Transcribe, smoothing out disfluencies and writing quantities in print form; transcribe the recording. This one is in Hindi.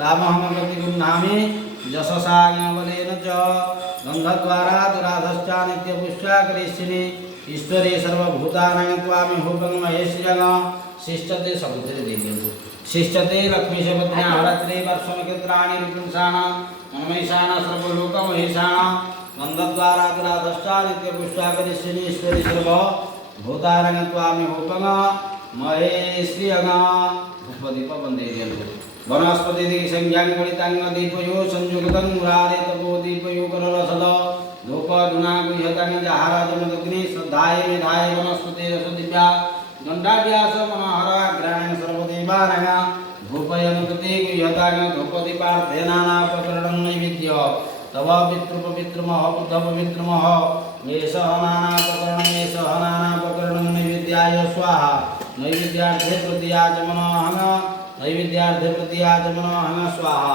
तामहं प्रतिगृह्णामि यशसाज्ञबलेन च गन्धद्वारा दुराधश्च नित्यपुष्टा करिष्यिनि ईश्वरे सर्वभूतानां त्वामि भूपं महेश्वरं शिष्टते समुद्रे देव्यं शिष्टते लक्ष्मीशपत्न्या हरत्रे वर्षमकेत्राणि विपुंसाण मनमैशान सर्वलोकमहेशान गन्धद्वारा दुराधश्च नित्यपुष्टा करिष्यिनि ईश्वरे सर्वभूतानां त्वामि भूपं महेश्वरं धूपदीप वन्दे देव्यं वनस्पति संज्ञान गणितांग दीपयो संयुक्तं मुरारे तपो दीपयो करलसद धूप धुना गुह्यतानि जहारा जमदग्नि श्रद्धाय मेधाय वनस्पति रस दिव्या गंडाव्यास मनोहर अग्राण सर्वदेवानां धूपयन कृते गुह्यतानि धूप दीपार्थेनाना प्रकरणं नैवेद्य तव पितृपवित्रमः बुद्ध पवित्रमः येषहनाना प्रकरणं नैवेद्याय स्वाहा नैवेद्यार्थे प्रतियाचमनः नैवेद्यार्थे प्रतियाचमनः स्वाहा।